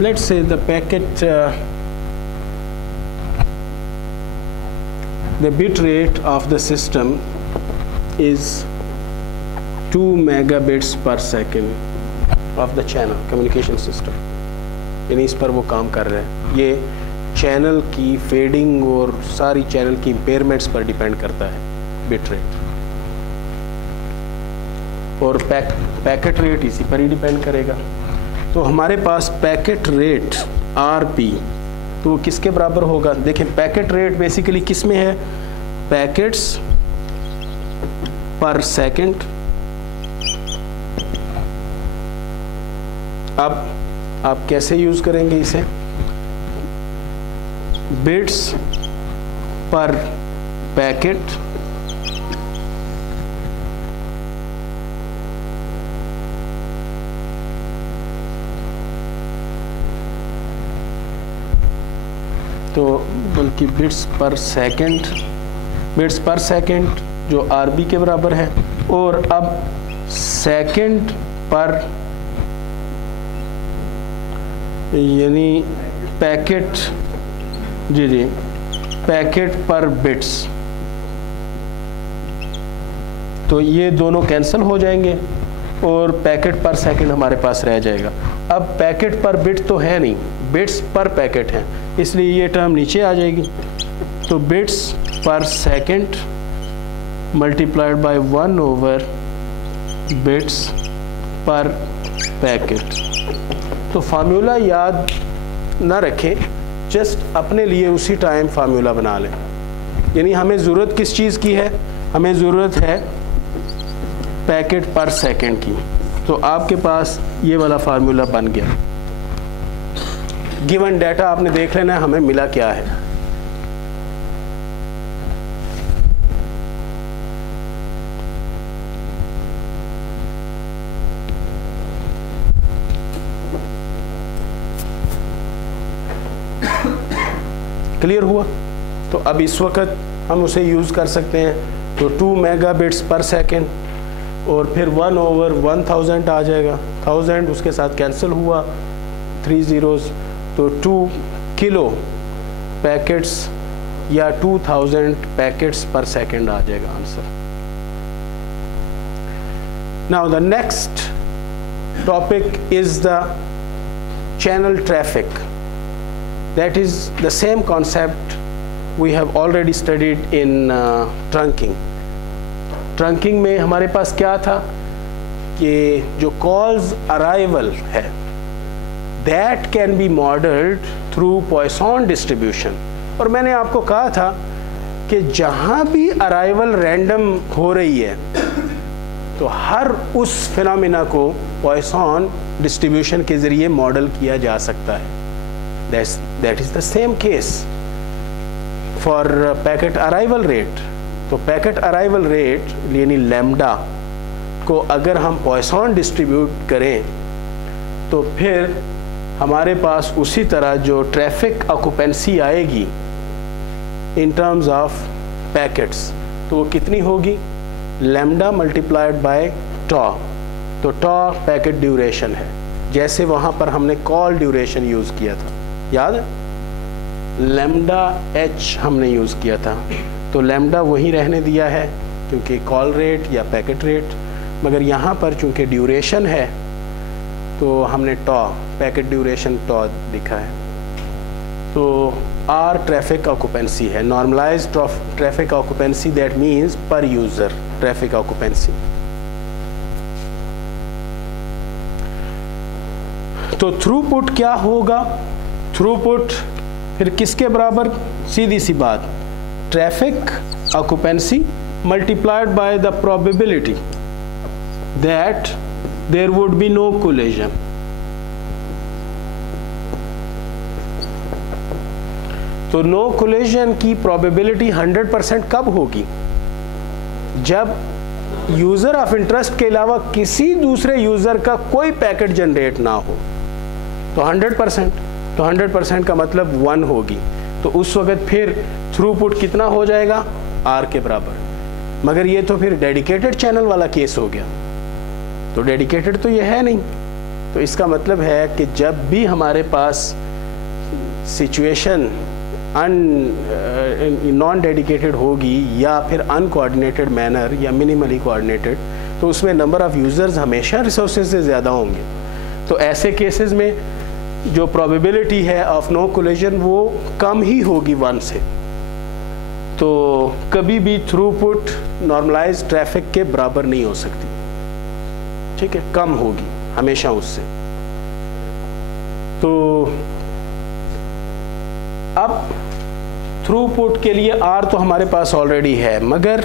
Let's say the packet the bit rate of the system is 2 megabits per second of the channel communication system. یعنی اس پر وہ کام کر رہے ہیں. یہ چینل کی فیڈنگ اور ساری چینل کی امپیئرمنٹس پر ڈیپینڈ کرتا ہے بٹ ریٹ, اور پیکٹ ریٹ اسی پر ہی ڈیپینڈ کرے گا. تو ہمارے پاس پیکٹ ریٹ آر پی تو وہ کس کے برابر ہوگا؟ دیکھیں پیکٹ ریٹ بیسیکلی کس میں ہے؟ Packets per second. اب آپ کیسے یوز کریں گے اسے؟ بٹس پر پیکٹ تو بلکہ بٹس پر سیکنڈ جو آر بی کے برابر ہے, اور اب سیکنڈ پر یعنی پیکٹ پیکٹ پر بٹس, تو یہ دونوں کینسل ہو جائیں گے اور پیکٹ پر سیکنڈ ہمارے پاس رہ جائے گا. اب پیکٹ پر بٹ تو ہے نہیں, بٹس پر پیکٹ ہیں, اس لیے یہ ٹرم نیچے آ جائے گی. تو bits per second multiplied by 1 over bits per packet. تو فارمولا یاد نہ رکھیں, جسٹ اپنے لیے اسی ٹائم فارمولا بنا لیں. یعنی ہمیں ضرورت کس چیز کی ہے؟ ہمیں ضرورت ہے پیکٹ پر سیکنڈ کی. تو آپ کے پاس یہ والا فارمولا بن گیا. گیون ڈیٹا آپ نے دیکھ لینا ہے ہمیں ملا کیا ہے. کلیئر ہوا؟ تو اب اس وقت ہم اسے یوز کر سکتے ہیں. تو 2 میگا بٹس پر سیکنڈ اور پھر 1 اوور 1000 آ جائے گا. 1000 اس کے ساتھ کینسل ہوا, 3 zeros, تو 2 کلو پیکٹس یا 2000 پیکٹس پر سیکنڈ آ جائے گا answer. Now the next topic is the channel traffic. That is the same concept we have already studied in trunking. Trunking میں ہمارے پاس کیا تھا کہ جو calls arrival ہے that can be modeled through Poisson distribution. اور میں نے آپ کو کہا تھا کہ جہاں بھی arrival random ہو رہی ہے تو ہر اس فینومینا کو Poisson distribution کے ذریعے ماڈل کیا جا سکتا ہے. That is the same case for packet arrival rate. تو پیکٹ ارائیول ریٹ یعنی لیمڈا کو اگر ہم پوائسون ڈسٹریبیوٹ کریں تو پھر ہمارے پاس اسی طرح جو ٹریفک آکوپینسی آئے گی ان ٹرمز آف پیکٹس تو وہ کتنی ہوگی؟ لیمڈا ملٹیپلائڈ بائی ٹا. تو ٹا پیکٹ ڈیوریشن ہے, جیسے وہاں پر ہم نے کال ڈیوریشن یوز کیا تھا, یاد ہے؟ لیمڈا ایچ ہم نے یوز کیا تھا. تو لیمڈا وہی رہنے دیا ہے کیونکہ کال ریٹ یا پیکٹ ریٹ, مگر یہاں پر چونکہ ڈیوریشن ہے تو ہم نے ٹا پیکٹ ڈیوریشن ٹا لکھا ہے. تو آر ٹریفک آکوپینسی ہے, normalise traffic occupancy, that means per user traffic occupancy. تو تھرو پٹ کیا ہوگا؟ تھرو پٹ پھر کس کے برابر؟ سیدھی سی بات, traffic occupancy multiplied by the probability that there would be no collision. تو no collision کی probability 100% کب ہوگی؟ جب یوزر آف انٹرسٹ کے علاوہ کسی دوسرے یوزر کا کوئی پیکٹ جنریٹ نہ ہو. تو 100%, تو 100% کا مطلب 1 ہوگی. تو اس وقت پھر تھرو پٹ کتنا ہو جائے گا؟ آر کے برابر. مگر یہ تو پھر ڈیڈیکیٹڈ چینل والا کیس ہو گیا. تو ڈیڈیکیٹڈ تو یہ ہے نہیں. تو اس کا مطلب ہے کہ جب بھی ہمارے پاس سچویشن نان ڈیڈیکیٹڈ ہوگی یا پھر ان کوآرڈینیٹڈ مینر یا منیملی کوآرڈینیٹڈ تو اس میں نمبر آف یوزرز ہمیشہ ریسورسز سے زیادہ ہوں گے. تو ایسے کیسز میں جو پرابیبلٹی ہے آف نو کولیجن وہ کم ہی ہوگی 1 سے. تو کبھی بھی تھرو پٹ نارملائز ٹریفک کے برابر نہیں ہو سکتی, ٹھیک ہے, کم ہوگی ہمیشہ اس سے. تو اب تھرو پٹ کے لیے R تو ہمارے پاس آلریڈی ہے, مگر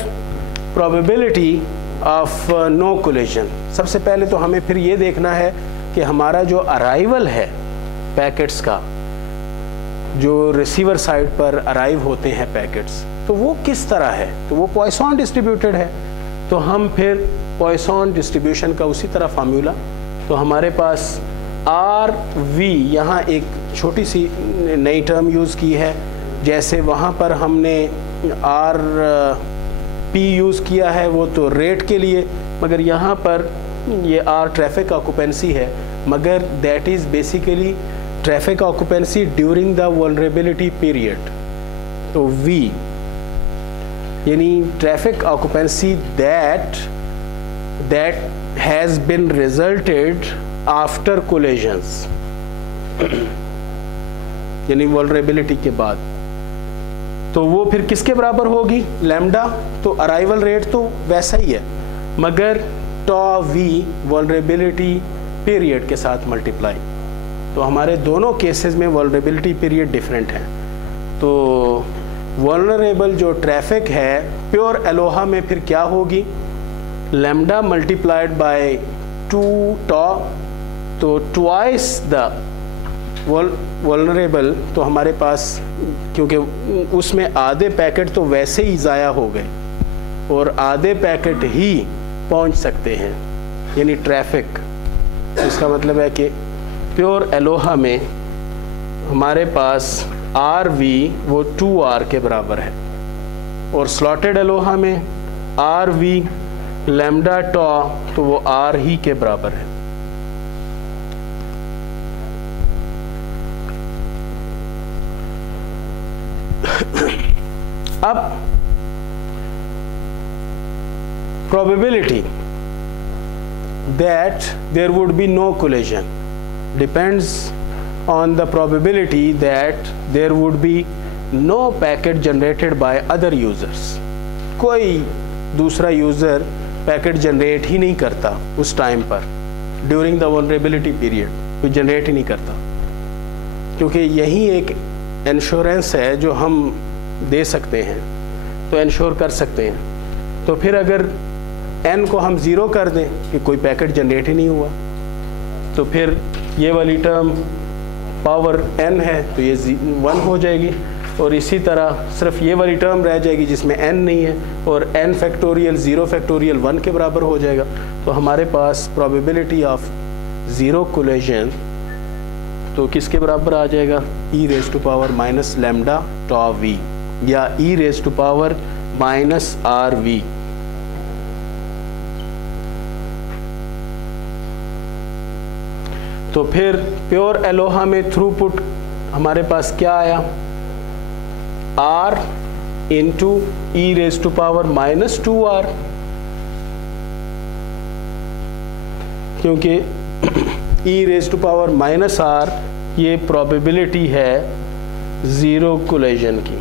پرابیبلٹی آف نو کولیجن, سب سے پہلے تو ہمیں پھر یہ دیکھنا ہے کہ ہمارا جو ارائیول ہے پیکٹس کا, جو ریسیور سائڈ پر ارائیو ہوتے ہیں پیکٹس, تو وہ کس طرح ہے. تو وہ پوائسون ڈسٹریبیوٹیڈ ہے. تو ہم پھر پوائسون ڈسٹریبیوشن کا اسی طرح فارمولا, تو ہمارے پاس آر وی, یہاں ایک چھوٹی سی نئی ٹرم یوز کی ہے, جیسے وہاں پر ہم نے آر پی یوز کیا ہے وہ تو ریٹ کے لیے, مگر یہاں پر یہ آر ٹریفک آکوپینسی ہے, مگر that is basically traffic occupancy during the vulnerability period. تو وی یعنی traffic occupancy that has been resulted after collisions, یعنی ولنریبلٹی کے بعد. تو وہ پھر کس کے برابر ہوگی, لیمڈا, تو ارائیول ریٹ تو ویسا ہی ہے, مگر ٹا وی ولنریبلٹی پیریڈ کے ساتھ ملٹیپلائی. تو ہمارے دونوں کیسز میں ولنریبلٹی پیریڈ ڈیفرنٹ ہیں. تو ولنریبل جو ٹریفک ہے پیور الوہا میں پھر کیا ہوگی, لیمڈا ملٹیپلائڈ بائی 2 ٹا, تو ٹوائس دا ولنریبل. تو ہمارے پاس کیونکہ اس میں آدھے پیکٹ تو ویسے ہی ضائع ہو گئے اور آدھے پیکٹ ہی پہنچ سکتے ہیں, یعنی ٹریفک. اس کا مطلب ہے کہ پیور الوہا میں ہمارے پاس آر وی وہ 2R کے برابر ہے, اور سلاٹڈ الوہا میں آر وی لیمڈا ٹا تو وہ R ہی کے برابر ہے. اب probability that there would be no collision depends on the probability that there would be no packet generated by other users. کوئی دوسرا یوزر پیکٹ جنریٹ ہی نہیں کرتا اس ٹائم پر, ڈیورنگ دا ولنریبلٹی پیریڈ کوئی جنریٹ ہی نہیں کرتا, کیونکہ یہی ایک انشورنس ہے جو ہم دے سکتے ہیں, تو انشور کر سکتے ہیں. تو پھر اگر n کو ہم 0 کر دیں کہ کوئی پیکٹ جنریٹ ہی نہیں ہوا, تو پھر یہ والی ٹرم پاور n ہے تو یہ 1 ہو جائے گی, اور اسی طرح صرف یہ والی ٹرم رہ جائے گی جس میں n نہیں ہے, اور n فیکٹوریل 0 فیکٹوریل 1 کے برابر ہو جائے گا. تو ہمارے پاس پرابیبلٹی آف 0 کولیجن تو کس کے برابر آ جائے گا, e raise to power minus lambda tau V, یا e raise to power minus R V. تو پھر پیور الوہا میں تھرو پٹ ہمارے پاس کیا آیا, R into e raise to power minus 2R, کیونکہ e raise to power minus R یہ پرابیبلٹی ہے 0 کولیجن کی,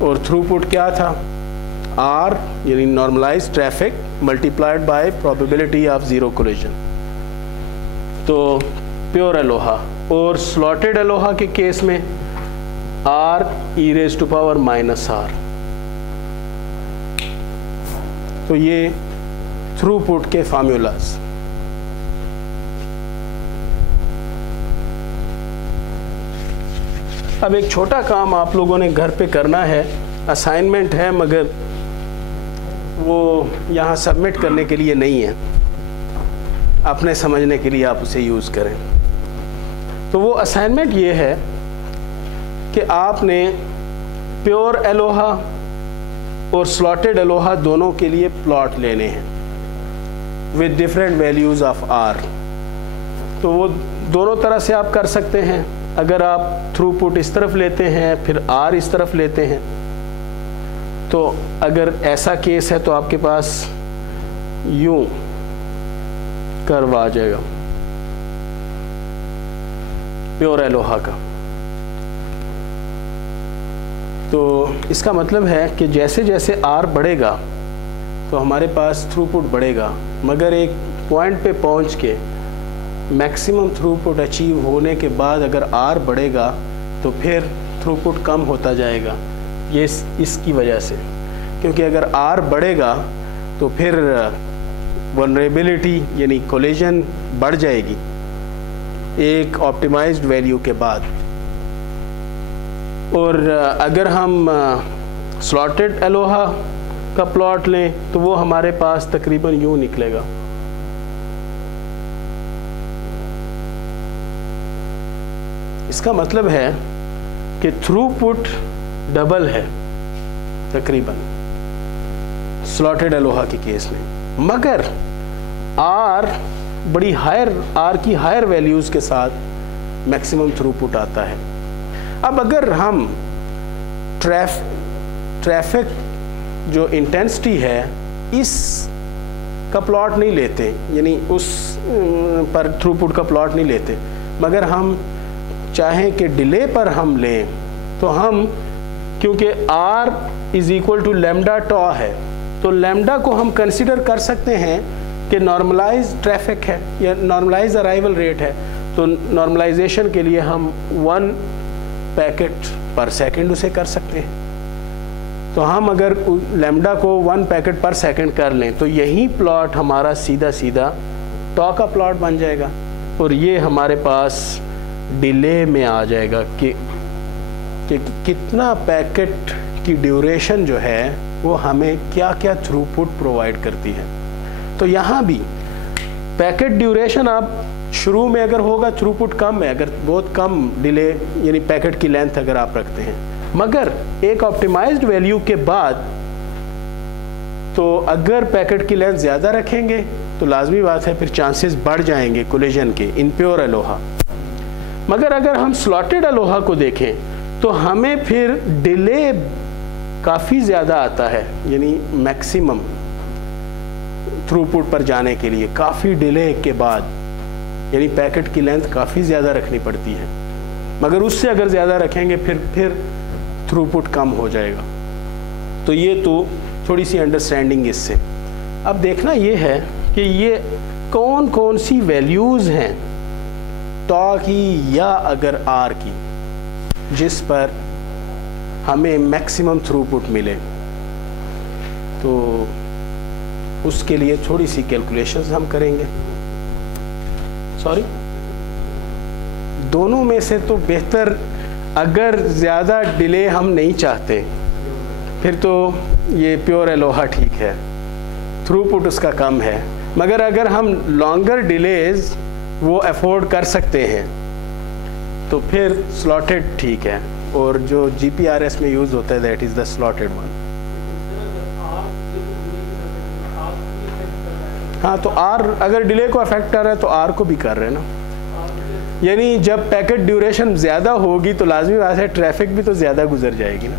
اور تھرو پٹ کیا تھا, R یعنی normalise traffic multiplied by probability of 0 collision. تو پیور الوہا. اور سلاٹڈ الوہا کے کیس میں R e raise to power minus R. تو یہ تھرو پٹ کے فارمولاز. اب ایک چھوٹا کام آپ لوگوں نے گھر پہ کرنا ہے, اسائنمنٹ ہے مگر وہ یہاں سبمٹ کرنے کے لیے نہیں ہے, اپنے سمجھنے کے لیے آپ اسے یوز کریں. تو وہ اسائنمنٹ یہ ہے کہ آپ نے پیور الوہا اور سلاٹڈ الوہا دونوں کے لیے پلاٹ لینے ہیں with different values of R. تو وہ دونوں طرح سے آپ کر سکتے ہیں. اگر آپ تھرو پٹ اس طرف لیتے ہیں پھر آر اس طرف لیتے ہیں تو اگر ایسا کیس ہے تو آپ کے پاس یوں کرو آ جائے گا پیور الوہا کا. تو اس کا مطلب ہے کہ جیسے جیسے آر بڑھے گا تو ہمارے پاس تھرو پٹ بڑھے گا, مگر ایک پوائنٹ پہ پہنچ کے میکسیمم تھرو پٹ اچیو ہونے کے بعد اگر آر بڑھے گا تو پھر تھرو پٹ کم ہوتا جائے گا. یہ اس کی وجہ سے, کیونکہ اگر آر بڑھے گا تو پھر ولنریبلٹی یعنی کولیجن بڑھ جائے گی ایک آپٹیمائزڈ ویلیو کے بعد. اور اگر ہم سلاٹڈ الوہا کا پلاٹ لیں تو وہ ہمارے پاس تقریباً یوں نکلے گا. اس کا مطلب ہے کہ تھرو پٹ ڈبل ہے تقریباً سلاٹڈ الوہا کے کیس میں, مگر آر بڑی آر کی ہائر ویلیوز کے ساتھ میکسیمم تھرو پٹ آتا ہے. اب اگر ہم ٹریفک جو انٹینسٹی ہے اس کا پلاٹ نہیں لیتے, یعنی اس پر تھرو پٹ کا پلاٹ نہیں لیتے, مگر ہم چاہیں کہ ڈیلے پر ہم لیں تو ہم, کیونکہ R is equal to lambda tau ہے, تو لیمڈا کو ہم کنسیڈر کر سکتے ہیں کہ نارملائز ٹریفک ہے یا نارملائز ارائیول ریٹ ہے. تو نارملائزیشن کے لیے ہم 1 پیکٹ پر سیکنڈ اسے کر سکتے ہیں. تو ہم اگر لیمڈا کو 1 پیکٹ پر سیکنڈ کر لیں تو یہی پلاٹ ہمارا سیدھا سیدھا ٹا کا پلاٹ بن جائے گا, اور یہ ہمارے پاس ڈیلے میں آ جائے گا کہ کتنا پیکٹ کی ڈیوریشن جو ہے وہ ہمیں کیا کیا تھرو پٹ پرووائڈ کرتی ہے. تو یہاں بھی پیکٹ ڈیوریشن آپ شروع میں اگر ہوگا تھرو پٹ کم ہے, اگر بہت کم ڈیلے یعنی پیکٹ کی لینتھ اگر آپ رکھتے ہیں, مگر ایک آپٹیمائزڈ ویلیو کے بعد تو اگر پیکٹ کی لینتھ زیادہ رکھیں گے تو لازمی بات ہے پھر چانسز بڑھ جائیں گے کولیجن کے ان پیور الوہا. مگر اگر ہم سلاٹڈ الوہا کو دیکھیں تو ہمیں پھر ڈیلے کافی زیادہ آتا ہے, یعنی میکسیمم تھرو پٹ پر جانے کے لیے کافی ڈیلے کے بعد, یعنی پیکٹ کی لینتھ کافی زیادہ رکھنی پڑتی ہے, مگر اس سے اگر زیادہ رکھیں گے پھر تھرو پٹ کم ہو جائے گا. تو یہ تو تھوڑی سی انڈرسٹینڈنگ اس سے. اب دیکھنا یہ ہے کہ یہ کون کون سی ویلیوز ہیں ٹا کی یا اگر آر کی جس پر ہمیں میکسیمم تھرو پٹ ملے. تو اس کے لیے تھوڑی سی کیلکولیشنز ہم کریں گے. دونوں میں سے تو بہتر, اگر زیادہ ڈیلے ہم نہیں چاہتے پھر تو یہ پیور الوہا ٹھیک ہے, تھرو پٹ اس کا کم ہے, مگر اگر ہم لانگر ڈیلیز وہ افورڈ کر سکتے ہیں تو پھر سلاٹڈ ٹھیک ہے, اور جو جی پی آر ایس میں یوز ہوتا ہے دیٹ از دا سلاٹڈ ون. ہاں, تو آر اگر ڈیلے کو افیکٹ کر رہا ہے تو آر کو بھی کر رہے ہیں نا, یعنی جب پیکٹ ڈیوریشن زیادہ ہوگی تو لازمی بات ہے ٹریفک بھی تو زیادہ گزر جائے گی نا.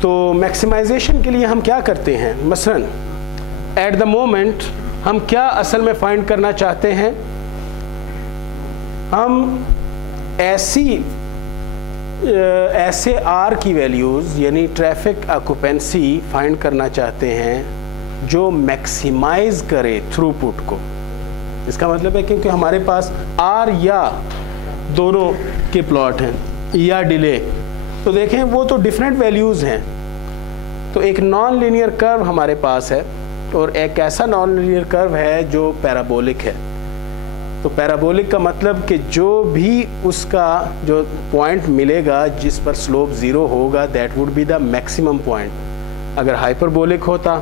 تو میکسیمائزیشن کے لیے ہم کیا کرتے ہیں, مثلاً ایٹ دا مومنٹ ہم کیا اصل میں فائنڈ کرنا چاہتے ہیں, ہم ایسے آر کی ویلیوز یعنی ٹریفک آکوپینسی فائنڈ کرنا چاہتے ہیں جو میکسیمائز کرے تھرو پٹ کو. اس کا مطلب ہے کیونکہ ہمارے پاس آر یا دونوں کے پلاٹ ہیں یا ڈیلے, تو دیکھیں وہ تو ڈیفرنٹ ویلیوز ہیں. تو ایک نان لینئر کرو ہمارے پاس ہے, اور ایک ایسا نان لینئر کرو ہے جو پیرابولک ہے. تو پیرابولک کا مطلب کہ جو بھی اس کا جو پوائنٹ ملے گا جس پر سلوپ 0 ہوگا that would be the maximum point. اگر ہائپربولک ہوتا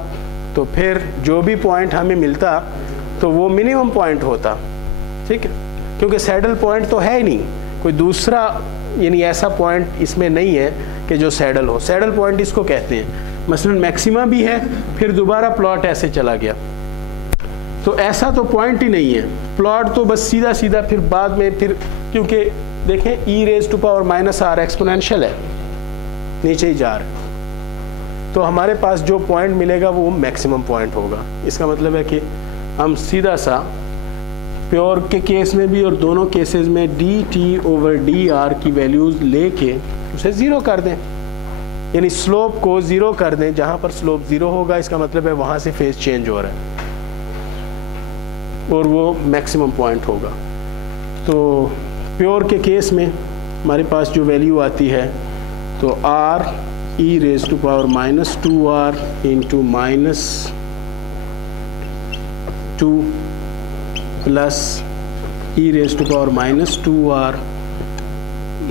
تو پھر جو بھی پوائنٹ ہمیں ملتا تو وہ منیمم پوائنٹ ہوتا. ٹھیک ہے, کیونکہ سیڈل پوائنٹ تو ہے ہی نہیں, کوئی دوسرا یعنی ایسا پوائنٹ اس میں نہیں ہے کہ جو سیڈل ہو. سیڈل پوائنٹ اس کو کہتے ہیں. مثلا میکسیما بھی ہے, پھر دوبارہ پلاٹ ایسے چلا گیا, تو ایسا تو پوائنٹ ہی نہیں ہے. پلاٹ تو بس سیدھا سیدھا پھر بعد میں پھر, کیونکہ دیکھیں e raise to power minus R exponential ہے, نیچے ہی جا رہا ہے, تو ہمارے پاس جو پوائنٹ ملے گا وہ میکسیمم پوائنٹ ہوگا. اس کا مطلب ہے کہ ہم سیدھا سا پیور کے کیس میں بھی اور دونوں کیسز میں D T over D R کی ویلیوز لے کے اسے زیرو کر دیں, یعنی سلوپ کو زیرو کر دیں. جہاں پر سلوپ زیرو ہوگا اس کا مطلب ہے وہاں سے فیز چینج ہو رہا ہے اور وہ میکسیمم پوائنٹ ہوگا. تو پیور کے کیس میں ہمارے پاس جو ویلیو آتی ہے تو R e raise to power minus 2r into minus 2 plus e raise to power minus 2r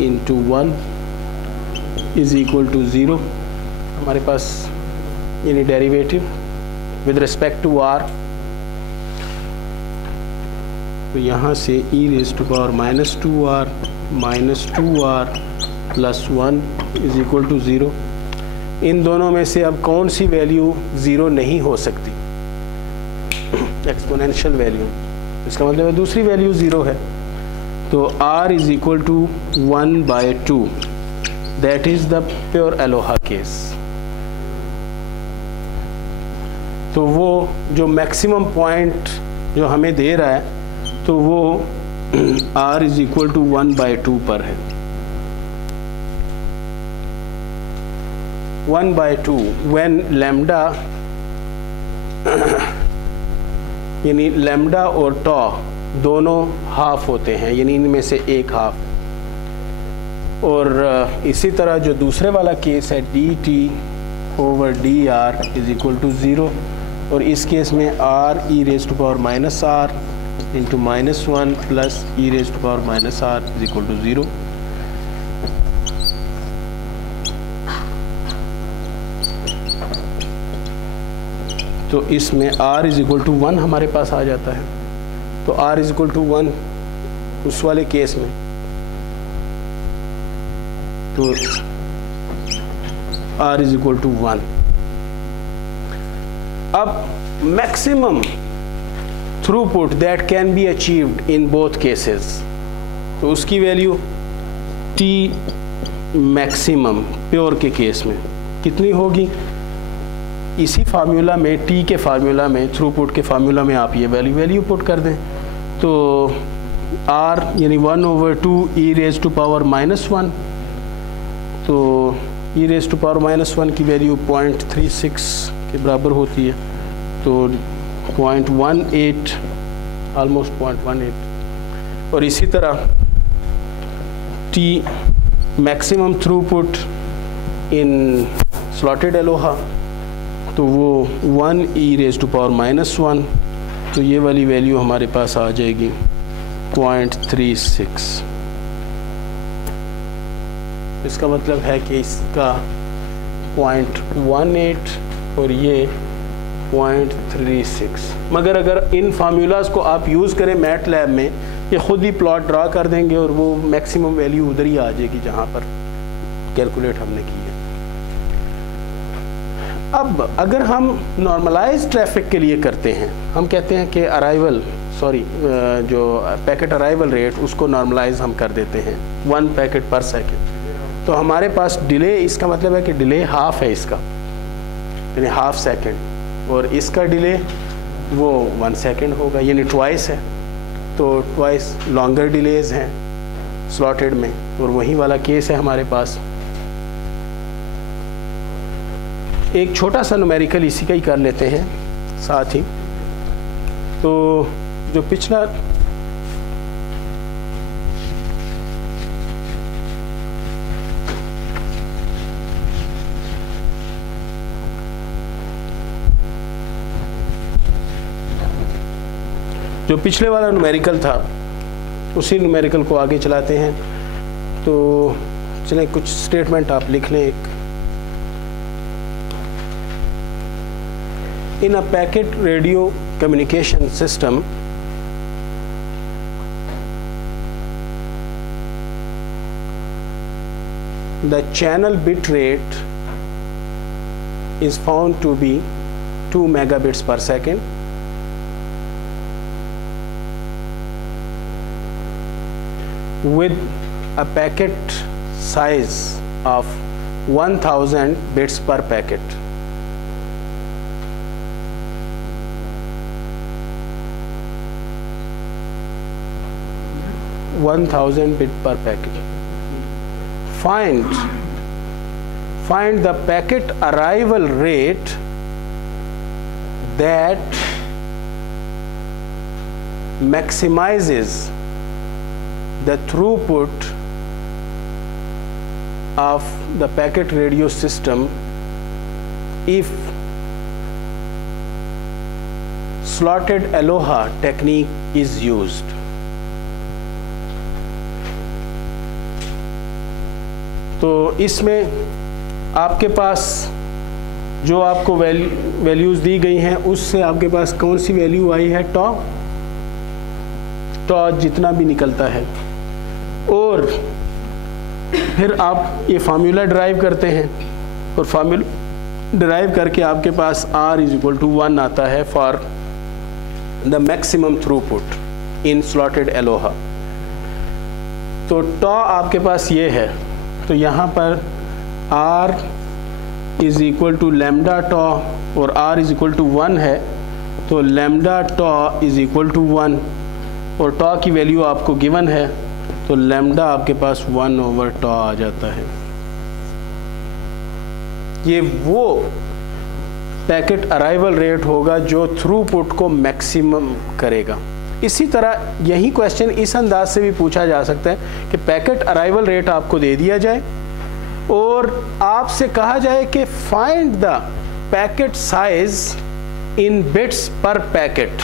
into 1 is equal to 0. ہمارے پاس یعنی derivative with respect to r, تو یہاں سے e raise to power minus 2r minus 2r plus 1 is equal to 0. ان دونوں میں سے اب کون سی ویلیو زیرو نہیں ہو سکتی؟ Exponential value. اس کا مطلب ہے دوسری ویلیو زیرو ہے. تو r is equal to 1/2. That is the pure Aloha case. تو وہ جو میکسیمم پوائنٹ جو ہمیں دے رہا ہے تو وہ r از ایکول ٹو 1/2 پر ہے. 1/2 when lambda یعنی لیمڈا اور ٹا دونوں ہاف ہوتے ہیں, یعنی ان میں سے ایک ہاف. اور اسی طرح جو دوسرے والا کیس ہے D T over D R is equal to 0, اور اس کیس میں R e raise to power minus R into minus 1 plus e raise to power minus R is equal to 0. تو اس میں r از اکول ٹو 1 ہمارے پاس آ جاتا ہے. تو r از اکول ٹو 1 اس والے کیس میں, تو r از اکول ٹو 1. اب maximum throughput that can be achieved in both cases, تو اس کی ویلیو t میکسیمم پیور کے کیس میں کتنی ہوگی؟ اسی فارمولا میں ٹی کے فارمولا میں تھرو پٹ کے فارمولا میں آپ یہ ویلیو پٹ کر دیں. تو r یعنی 1/2 e raise to power minus 1, تو e raise to power minus 1 کی ویلیو 0.36 کے برابر ہوتی ہے. تو 0.18 آلموسٹ 0.18. اور اسی طرح T maximum throughput in slotted ALOHA, تو وہ 1 e raise to power minus 1, تو یہ والی ویلیو ہمارے پاس آ جائے گی 0.36. اس کا مطلب ہے کہ اس کا 0.18 اور یہ 0.36. مگر اگر ان فارمولاز کو آپ یوز کریں میٹ لیب میں, یہ خود ہی پلاٹ ڈرا کر دیں گے اور وہ میکسیمم ویلیو ادھر ہی آ جائے گی جہاں پر کیلکولیٹ ہم نے کی ہے. اب اگر ہم نارملائز ٹریفک کے لیے کرتے ہیں, ہم کہتے ہیں کہ جو پیکٹ ارائیول ریٹ اس کو نارملائز ہم کر دیتے ہیں 1 پیکٹ پر سیکنڈ, تو ہمارے پاس ڈیلے, اس کا مطلب ہے کہ ڈیلے ہاف ہے اس کا, یعنی ہاف سیکنڈ, اور اس کا ڈیلے وہ 1 سیکنڈ ہوگا, یعنی ٹوائس ہے. تو ٹوائس لانگر ڈیلیز ہیں سلاٹڈ میں, اور وہی والا کیس ہے ہمارے پاس. ایک چھوٹا سا نومیریکل اسی کا ہی کر لیتے ہیں ساتھ ہی. تو جو پچھلا والا نومیریکل تھا, اسی نومیریکل کو آگے چلاتے ہیں. تو چلیں کچھ سٹیٹمنٹ آپ لکھ لیں. ایک in a packet radio communication system the channel bit rate is found to be 2 megabits per second. With a packet size of 1000 bits per packet. Bit per packet. Find the packet arrival rate that maximizes the throughput of the packet radio system if slotted Aloha technique is used. تو اس میں آپ کے پاس جو آپ کو ویلیوز دی گئی ہیں اس سے آپ کے پاس کون سی ویلیو آئی ہے؟ ٹا جتنا بھی نکلتا ہے، اور پھر آپ یہ فارمولا ڈرائیو کرتے ہیں اور فارمولا ڈرائیو کر کے آپ کے پاس R=1 آتا ہے for the maximum throughput in slotted Aloha. تو ٹا آپ کے پاس یہ ہے، تو یہاں پر R=λ ٹا اور R=1 ہے، تو لیمڈا ٹا =1 اور ٹا کی ویلیو آپ کو گیون ہے، تو لیمڈا آپ کے پاس 1/ٹا آ جاتا ہے. یہ وہ پیکٹ ارائیول ریٹ ہوگا جو تھرو پٹ کو میکسیمم کرے گا. اسی طرح یہی کویشچن اس انداز سے بھی پوچھا جا سکتا ہے کہ پیکٹ ارائیول ریٹ آپ کو دے دیا جائے اور آپ سے کہا جائے کہ find the packet size in bits per packet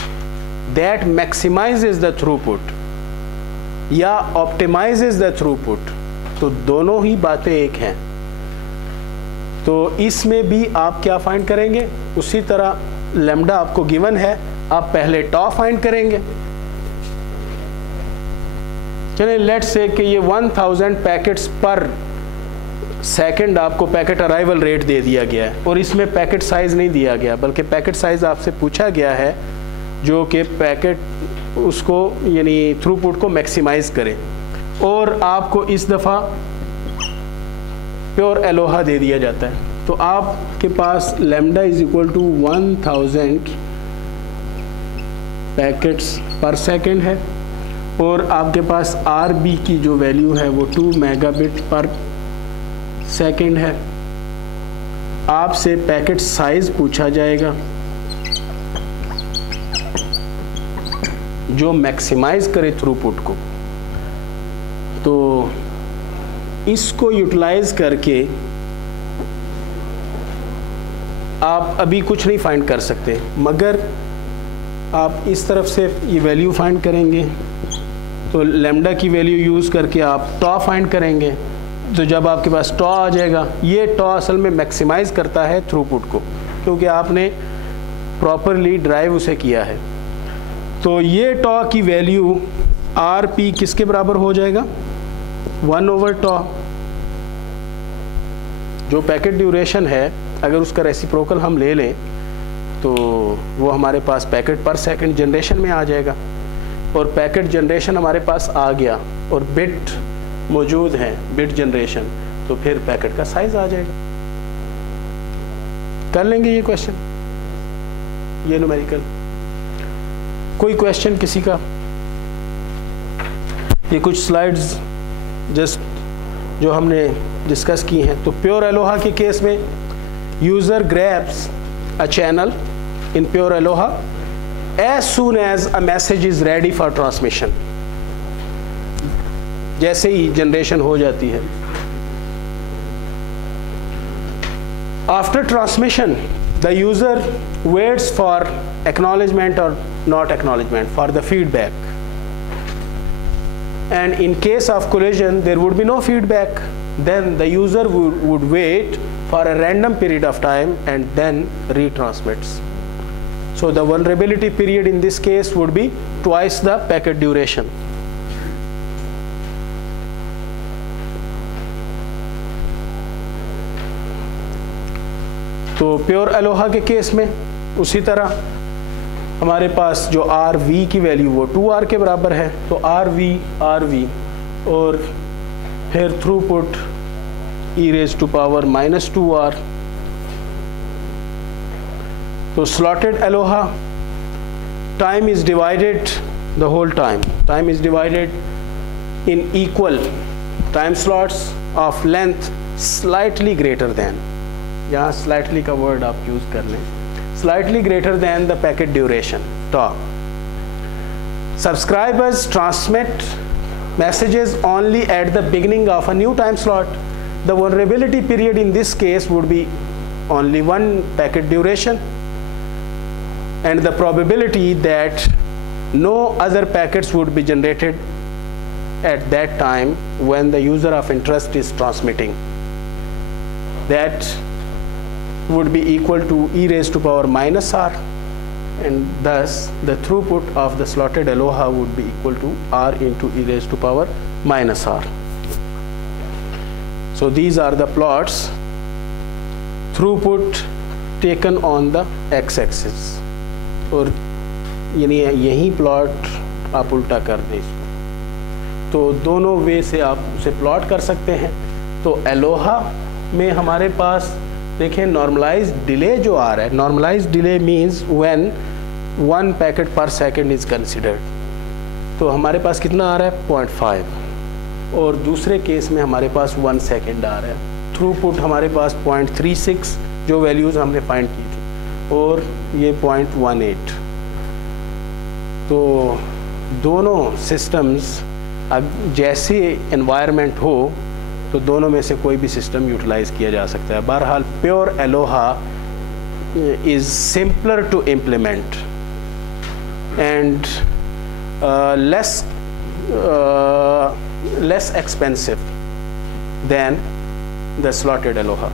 that maximizes the throughput یا آپٹیمائزز دا تھرو پٹ. تو دونوں ہی باتیں ایک ہیں. تو اس میں بھی آپ کیا فائنڈ کریں گے؟ اسی طرح لیمڈا آپ کو گیون ہے، آپ پہلے ٹا فائنڈ کریں گے. چلیں لیٹ سے کہ یہ 1000 پیکٹس پر سیکنڈ آپ کو پیکٹ ارائیول ریٹ دے دیا گیا ہے اور اس میں پیکٹ سائز نہیں دیا گیا بلکہ پیکٹ سائز آپ سے پوچھا گیا ہے جو کہ پیکٹ اس کو یعنی تھرو پٹ کو میکسیمائز کرے، اور آپ کو اس دفعہ پیور Aloha دے دیا جاتا ہے. تو آپ کے پاس لیمڈا =1000 پیکٹس پر سیکنڈ ہے اور آپ کے پاس RB کی جو ویلیو ہے وہ 2 میگا-بٹ پر سیکنڈ ہے. آپ سے پیکٹ سائز پوچھا جائے گا جو میکسیمائز کرے تھرو پٹ کو. تو اس کو یوٹیلائز کر کے آپ ابھی کچھ نہیں فائنڈ کر سکتے، مگر آپ اس طرف سے یہ ویلیو فائنڈ کریں گے تو لیمڈا کی ویلیو یوز کر کے آپ ٹا فائنڈ کریں گے. تو جب آپ کے پاس ٹا آ جائے گا، یہ ٹا اصل میں میکسیمائز کرتا ہے تھرو پٹ کو کیونکہ آپ نے پراپرلی ڈرائیو اسے کیا ہے. تو یہ ٹا کی ویلیو RP کس کے برابر ہو جائے گا؟ 1/ٹا. جو پیکٹ ڈیوریشن ہے اگر اس کا ریسیپروکل ہم لے لیں تو وہ ہمارے پاس پیکٹ پر سیکنڈ جنریشن میں آ جائے گا، اور پیکٹ جنریشن ہمارے پاس آ گیا اور بٹ موجود ہیں بٹ جنریشن، تو پھر پیکٹ کا سائز آ جائے گا. کر لیں گے یہ کویشچن، یہ نومیریکل. کوئی کویشچن کسی کا؟ یہ کچھ سلائیڈز جسٹ جو ہم نے ڈسکس کی ہیں. تو پیور Aloha کے کیس میں user گریبس a channel in pure Aloha as soon as a message is ready for transmission. جیسے ہی جنریشن ہو جاتی ہے. After transmission, the user waits for acknowledgement or not acknowledgement for the feedback. And in case of collision, there would be no feedback. Then the user would wait for a random period of time and then retransmits. So the vulnerability period in this case would be twice the packet duration. تو پیور الوہا کے کیس میں اسی طرح ہمارے پاس جو آر وی کی ویلیو وہ 2R کے برابر ہے، تو آر وی اور پھر تھرو پٹ e⁻⁻²R. تو slotted alloha time is divided, the whole time is divided in equal time slots of length slightly greater than, یہاں slightly کا word آپ یوز کر لیں، slightly greater than the packet duration tau. Subscribers transmit messages only at the beginning of a new time slot. The vulnerability period in this case would be only one packet duration, and the probability that no other packets would be generated at that time when the user of interest is transmitting, that would be equal to e⁻⁻R, and thus the throughput of the slotted alloha would be equal to R into e⁻⁻R. So these are the plots, throughput taken on the x-axis. اور یعنی یہی پلاٹ آپ الٹا کر دیں اس کو، تو دونوں وے سے آپ اسے پلاٹ کر سکتے ہیں. تو الوہا میں ہمارے پاس دیکھیں نارملائز ڈیلے جو آ رہا ہے، normalise delay means when 1 packet per second is considered, تو ہمارے پاس کتنا آ رہا ہے 0.5، اور دوسرے کیس میں ہمارے پاس 1 سیکنڈ آ رہا ہے. تھرو پٹ ہمارے پاس 0.36 جو ویلیوز ہم نے فائنڈ کی تھی، اور یہ 0.18. تو دونوں سسٹمز جیسے انوائرمنٹ ہو تو دونوں میں سے کوئی بھی سسٹم یوٹیلائز کیا جا سکتا ہے. بہرحال pure Aloha is simpler to implement and less expensive than the slotted alloha.